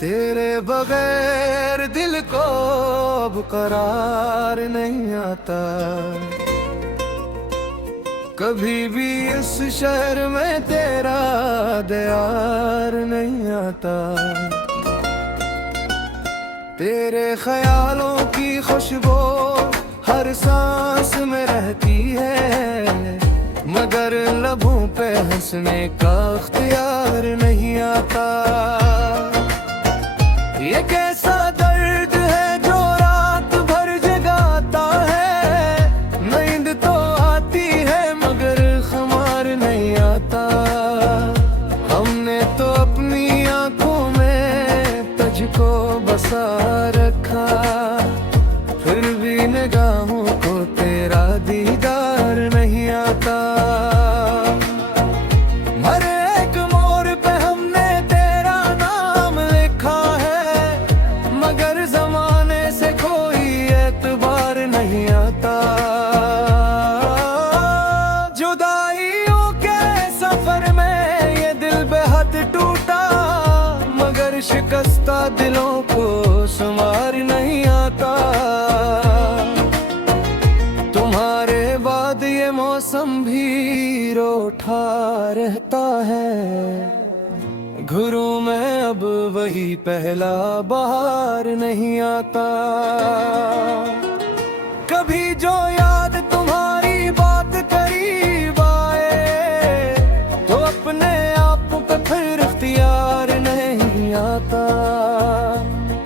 तेरे बगैर दिल को अब करार नहीं आता। कभी भी इस शहर में तेरा दयार नहीं आता। तेरे ख्यालों की खुशबू हर सांस में रहती है, मगर लबों पे हंसने का इख्तियार नहीं आता। ये कैसा दर्द है जो रात भर जगाता है, नींद तो आती है मगर खुमार नहीं आता। हमने तो अपनी आंखों में तुझको बसा रखा, फिर भी निगाहों को तेरा दीदार नहीं आता। हर एक मोड़ पे हमने तेरा नाम लिखा है, मगर जमाने से कोई एतबार नहीं आता। जुदाइयों के सफर में ये दिल बेहद टूटा, मगर शिकस्ता दिलों को संवार नहीं आता। तुम्हारे बाद ये मौसम भी रूठा रहता है, घरों में अब वही पहला बहार नहीं आता। कभी जो याद तुम्हारी बात करीब आए, तो अपने आप पे फिर इख्तियार नहीं आता।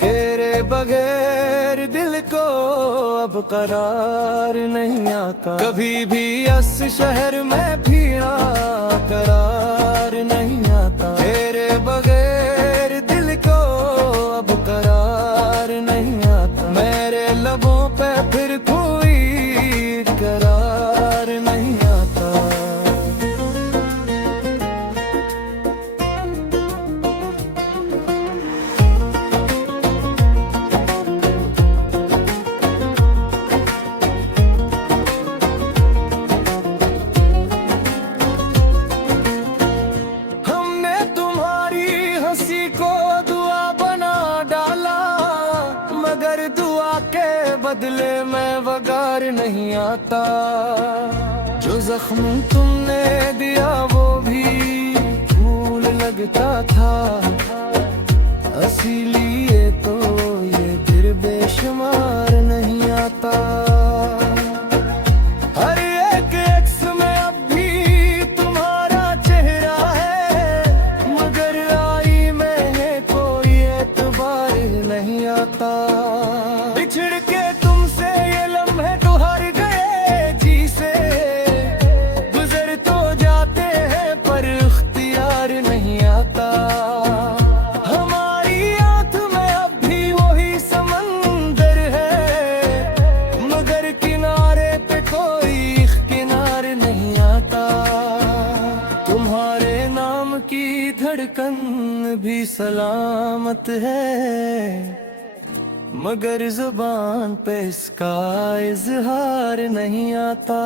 तेरे बगैर दिल को अब करार नहीं आता। कभी भी इस शहर में भीड़ा करार नहीं आता। तेरे बगैर दिल को अब करार नहीं आता। मेरे लबों पे फिर कोई करार नहीं आता। मगर दुआ के बदले में वगार नहीं आता। जो जख्म तुमने दिया वो भी फूल लगता था, इसीलिए तो ये फिर बेशुमार नहीं आता। हर एक एक्स में अब भी तुम्हारा चेहरा है, मगर आई में है कोई एतबार नहीं आता। बिछड़ के तुमसे ये लम्हे तो हार गए जी से, गुजर तो जाते हैं पर इख्तियार नहीं आता। हमारी आंख में अब भी वही समंदर है, मगर किनारे पे कोई किनार नहीं आता। तुम्हारे नाम की धड़कन भी सलामत है, मगर जुबान पे इसका इजहार नहीं आता।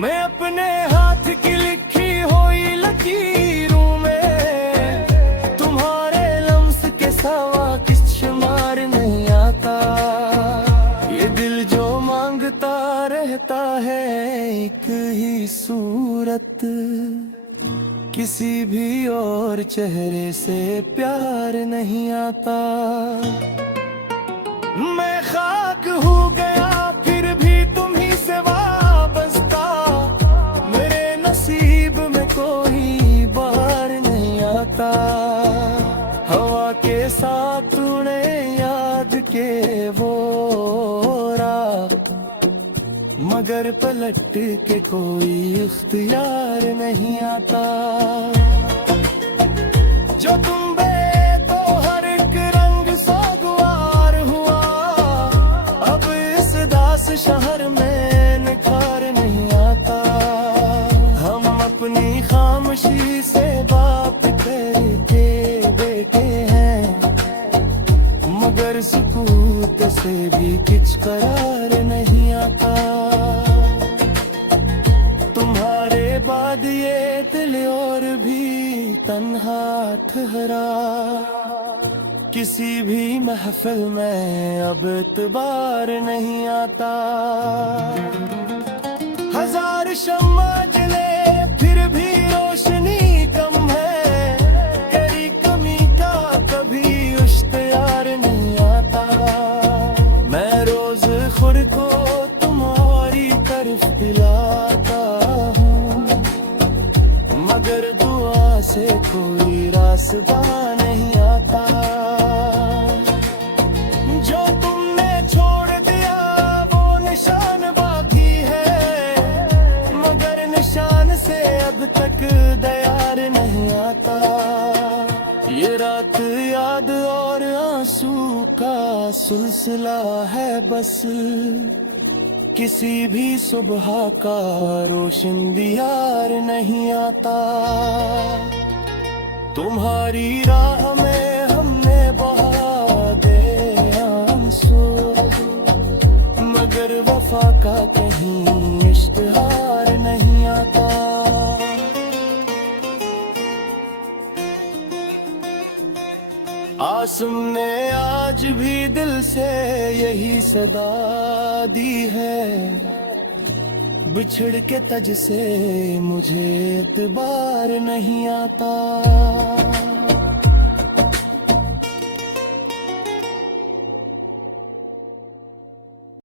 मैं अपने हाथ की लिखी हुई लकीरों में तुम्हारे लम्स के सिवा किस शुमार नहीं आता। ये दिल जो मांगता रहता है एक ही सूरत, किसी भी और चेहरे से प्यार नहीं आता। मैं खाक हो गया फिर भी तुम ही से वाबस्ता, मेरे नसीब में कोई बाहर नहीं आता। हवा के साथ उन्हें याद के वो रात, मगर पलट के कोई इख्तियार नहीं आता। जो तुम बे तो हर एक रंग सागवार हुआ, अब इस दास शहर में निखार नहीं आता। हम अपनी खामोशी से बात करके बैठे हैं, मगर सुकूत से भी कुछ करार नहीं आता। तुम्हारे बाद ये दिल और भी तन्हा ठहरा, किसी भी महफिल में अब इतबार नहीं आता। हजार शम्मा जले फिर भी रोशनी कम है, करी कमी का कभी इश्तिहार नहीं आता। मैं रोज खुद को तुम्हारी तरफ दिलाता हूँ, मगर दुआ से कोई रास्ता नहीं आता। जो तुमने छोड़ दिया वो निशान बाकी है, मगर निशान से अब तक दयार नहीं आता। ये रात याद और आंसू का सिलसिला है बस, किसी भी सुबह का रोशन दियार नहीं आता। तुम्हारी राह में हमने बहा दे आंसू, मगर वफा का कहीं इश्तिहार नहीं आता। आसम ने आज भी दिल से यही सदा दी है, बिछड़ के तज से मुझे इतबार नहीं आता।